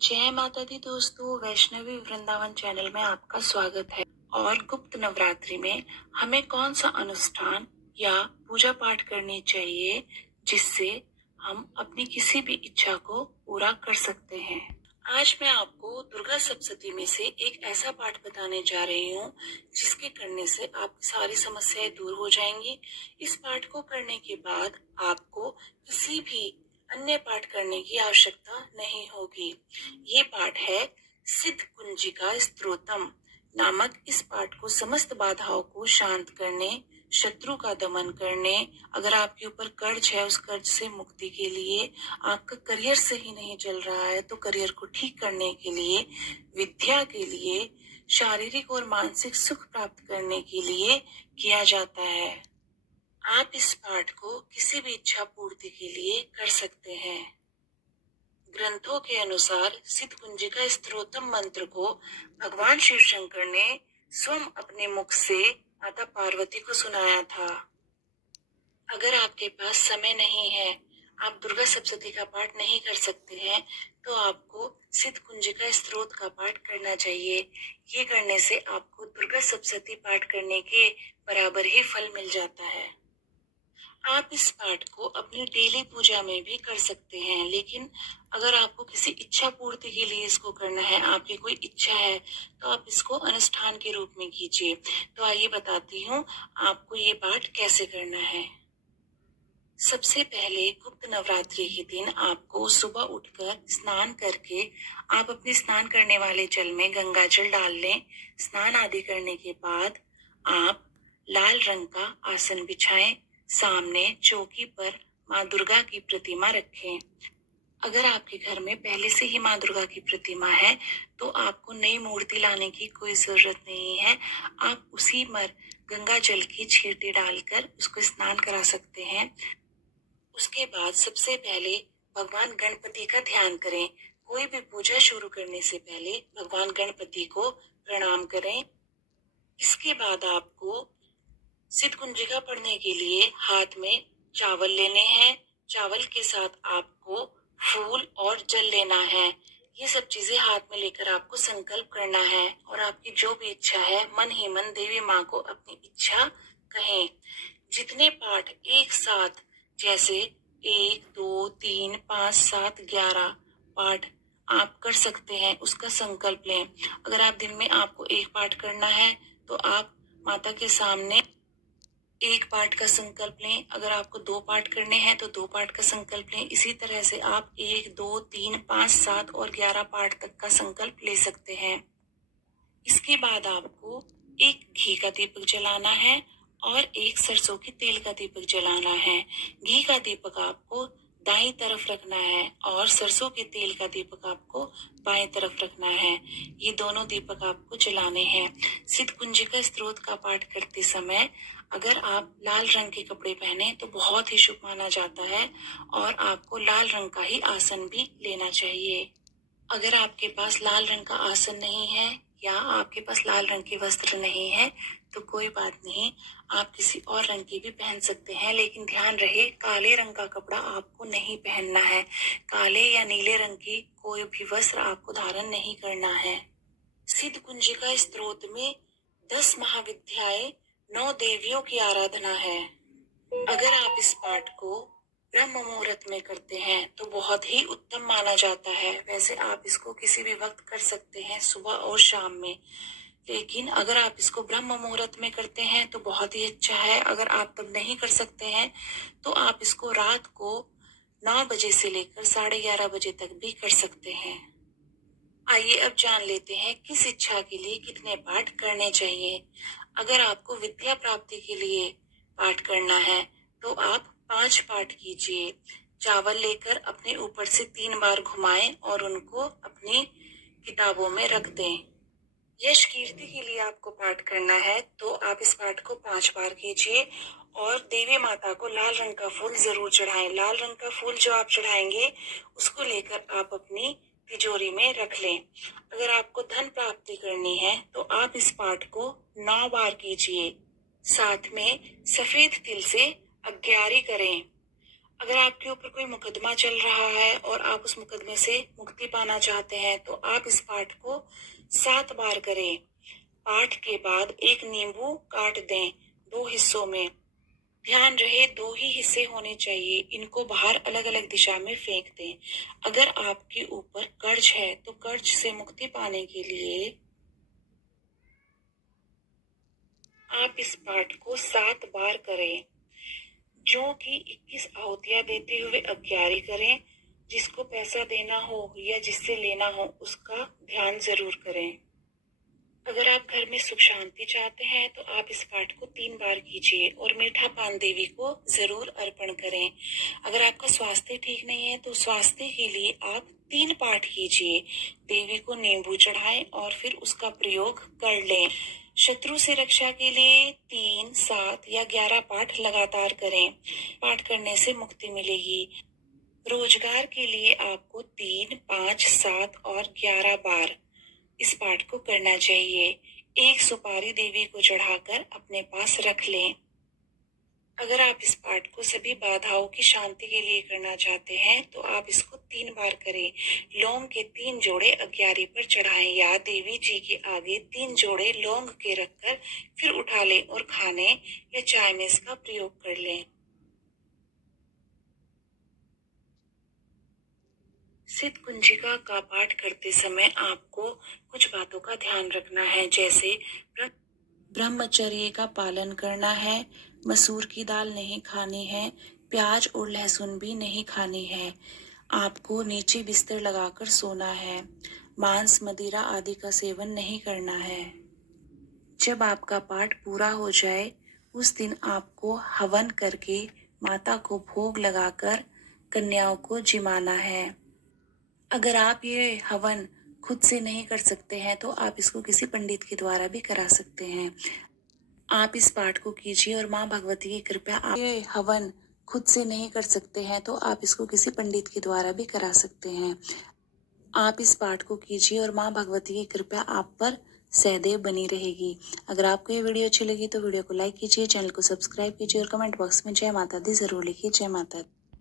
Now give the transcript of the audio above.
जय माता दी दोस्तों, वैष्णवी वृंदावन चैनल में आपका स्वागत है। और गुप्त नवरात्रि में हमें कौन सा अनुष्ठान या पूजा पाठ करनी चाहिए जिससे हम अपनी किसी भी इच्छा को पूरा कर सकते हैं। आज मैं आपको दुर्गा सप्तशती में से एक ऐसा पाठ बताने जा रही हूँ जिसके करने से आपकी सारी समस्याएं दूर हो जाएंगी। इस पाठ को करने के बाद आपको किसी भी अन्य पाठ करने की आवश्यकता नहीं होगी। ये पाठ है सिद्ध कुंजिका स्तोत्रम नामक। इस पाठ को समस्त बाधाओं को शांत करने, शत्रु का दमन करने, अगर आपके ऊपर कर्ज है उस कर्ज से मुक्ति के लिए, आपका करियर सही नहीं चल रहा है तो करियर को ठीक करने के लिए, विद्या के लिए, शारीरिक और मानसिक सुख प्राप्त करने के लिए किया जाता है। आप इस पाठ को किसी भी इच्छा पूर्ति के लिए कर सकते हैं। ग्रंथों के अनुसार सिद्ध कुंजिका स्तोत्रम मंत्र को भगवान शिव शंकर ने स्वयं अपने मुख से माता पार्वती को सुनाया था। अगर आपके पास समय नहीं है, आप दुर्गा सप्तशती का पाठ नहीं कर सकते हैं, तो आपको सिद्ध कुंजिका स्तोत्र का पाठ करना चाहिए। ये करने से आपको दुर्गा सप्तशती पाठ करने के बराबर ही फल मिल जाता है। आप इस पाठ को अपनी डेली पूजा में भी कर सकते हैं, लेकिन अगर आपको किसी इच्छा पूर्ति के लिए इसको करना है, आपकी कोई इच्छा है, तो आप इसको अनुष्ठान के रूप में कीजिए। तो आइए बताती हूँ आपको ये पाठ कैसे करना है। सबसे पहले गुप्त नवरात्रि के दिन आपको सुबह उठकर स्नान करके आप अपने स्नान करने वाले जल में गंगा जल डाल लें। स्नान आदि करने के बाद आप लाल रंग का आसन बिछाएं। सामने चौकी पर माँ दुर्गा की प्रतिमा रखें। अगर आपके घर में पहले से ही माँ दुर्गा की प्रतिमा है तो आपको नई मूर्ति लाने की कोई जरूरत नहीं है। आप उसी पर गंगा जल की छींटे डालकर उसको स्नान करा सकते हैं। उसके बाद सबसे पहले भगवान गणपति का ध्यान करें। कोई भी पूजा शुरू करने से पहले भगवान गणपति को प्रणाम करें। इसके बाद आपको सिद्ध कुंजिका पढ़ने के लिए हाथ में चावल लेने हैं। चावल के साथ आपको फूल और जल लेना है। ये सब चीजें हाथ में लेकर आपको संकल्प करना है और आपकी जो भी इच्छा है मन ही मन देवी माँ को अपनी इच्छा कहें। जितने पाठ एक साथ, जैसे 1, 2, 3, 5, 7, 11 पाठ आप कर सकते हैं, उसका संकल्प लें। अगर आप दिन में आपको एक पाठ करना है तो आप माता के सामने एक पाठ का संकल्प लें। अगर आपको 2 पाठ करने हैं तो 2 पाठ का संकल्प लें। इसी तरह से आप 1, 2, 3, 5, 7 और 11 पाठ तक का संकल्प ले सकते हैं। इसके बाद आपको एक घी का दीपक जलाना है और एक सरसों के तेल का दीपक जलाना है। घी का दीपक आपको दाईं तरफ रखना है और सरसों के तेल का दीपक आपको बाएं तरफ रखना है। ये दोनों दीपक आपको जलाने हैं। सिद्ध कुंजिका स्तोत्र का पाठ करते समय अगर आप लाल रंग के कपड़े पहने तो बहुत ही शुभ माना जाता है और आपको लाल रंग का ही आसन भी लेना चाहिए। अगर आपके पास लाल रंग का आसन नहीं है या आपके पास लाल रंग के वस्त्र नहीं है तो कोई बात नहीं, आप किसी और रंग के भी पहन सकते हैं, लेकिन ध्यान रहे काले रंग का कपड़ा आपको नहीं पहनना है। काले या नीले रंग की कोई भी वस्त्र आपको धारण नहीं करना है। सिद्ध कुंजिका स्तोत्र में 10 महाविद्याएं, 9 देवियों की आराधना है। अगर आप इस पाठ को ब्रह्म मुहूर्त में करते हैं तो बहुत ही उत्तम माना जाता है। वैसे आप इसको किसी भी वक्त कर सकते हैं, सुबह और शाम में, लेकिन अगर आप इसको ब्रह्म मुहूर्त में करते हैं तो बहुत ही अच्छा है। अगर आप तब नहीं कर सकते हैं तो आप इसको रात को 9 बजे से लेकर 11:30 बजे तक भी कर सकते हैं। आइए अब जान लेते हैं किस इच्छा के लिए कितने पाठ करने चाहिए। अगर आपको विद्या प्राप्ति के लिए पाठ करना है तो आप 5 पाठ कीजिए। चावल लेकर अपने ऊपर से 3 बार घुमाएं और उनको अपनी किताबों में रख दें। यश कीर्ति के लिए आपको पाठ करना है तो आप इस पाठ को 5 बार कीजिए और देवी माता को लाल रंग का फूल जरूर चढ़ाएं। लाल रंग का फूल जो आप चढ़ाएंगे उसको लेकर आप अपनी तिजोरी में रख लें। अगर आपको धन प्राप्ति करनी है तो आप इस पाठ को 9 बार कीजिए। साथ में सफेद तिल से अग्यारी करें। अगर आपके ऊपर कोई मुकदमा चल रहा है और आप उस मुकदमे से मुक्ति पाना चाहते हैं तो आप इस पाठ को 7 बार करें। पाठ के बाद एक नींबू काट दें 2 हिस्सों में। ध्यान रहे 2 ही हिस्से होने चाहिए, इनको बाहर अलग अलग दिशा में फेंक दें। अगर आपके ऊपर कर्ज है तो कर्ज से मुक्ति पाने के लिए आप इस पाठ को 7 बार करें। जो कि 21 आहुतियां देते हुए 11 करें। जिसको पैसा देना हो या जिससे लेना हो उसका ध्यान जरूर करें। अगर आप घर में सुख शांति चाहते हैं तो आप इस पाठ को 3 बार कीजिए और मीठा पान देवी को जरूर अर्पण करें। अगर आपका स्वास्थ्य ठीक नहीं है तो स्वास्थ्य के लिए आप 3 पाठ कीजिए। देवी को नींबू चढ़ाएं और फिर उसका प्रयोग कर लें। शत्रु से रक्षा के लिए 3, 7 या 11 पाठ लगातार करें। पाठ करने से मुक्ति मिलेगी। रोजगार के लिए आपको 3, 5, 7 और 11 बार इस पाठ को करना चाहिए। एक सुपारी देवी को चढ़ाकर अपने पास रख लें। अगर आप इस पाठ को सभी बाधाओं की शांति के लिए करना चाहते हैं तो आप इसको 3 बार करें। लौंग के 3 जोड़े 11 पर चढ़ाएं या देवी जी के आगे 3 जोड़े लौंग के रखकर फिर उठा लें और खाने या चाय में इसका प्रयोग कर लें। सिद्ध कुंजिका का पाठ करते समय आपको कुछ बातों का ध्यान रखना है, जैसे ब्रह्मचर्य का पालन करना है, मसूर की दाल नहीं खानी है, प्याज और लहसुन भी नहीं खानी है। आपको नीचे बिस्तर लगाकर सोना है। मांस मदिरा आदि का सेवन नहीं करना है। जब आपका पाठ पूरा हो जाए उस दिन आपको हवन करके माता को भोग लगाकर कन्याओं को जिमाना है। अगर आप ये हवन खुद से नहीं कर सकते हैं तो आप इसको किसी पंडित के द्वारा भी करा सकते हैं। आप इस पाठ को कीजिए और माँ भगवती की कृपा। आप ये हवन खुद से नहीं कर सकते हैं तो आप इसको किसी पंडित के द्वारा भी करा सकते हैं। आप इस पाठ को कीजिए और माँ भगवती की कृपा आप पर सदैव बनी रहेगी। अगर आपको ये वीडियो अच्छी लगी तो वीडियो को लाइक कीजिए, चैनल को सब्सक्राइब कीजिए और कमेंट बॉक्स में जय माता दी जरूर लिखिए। जय माता दी।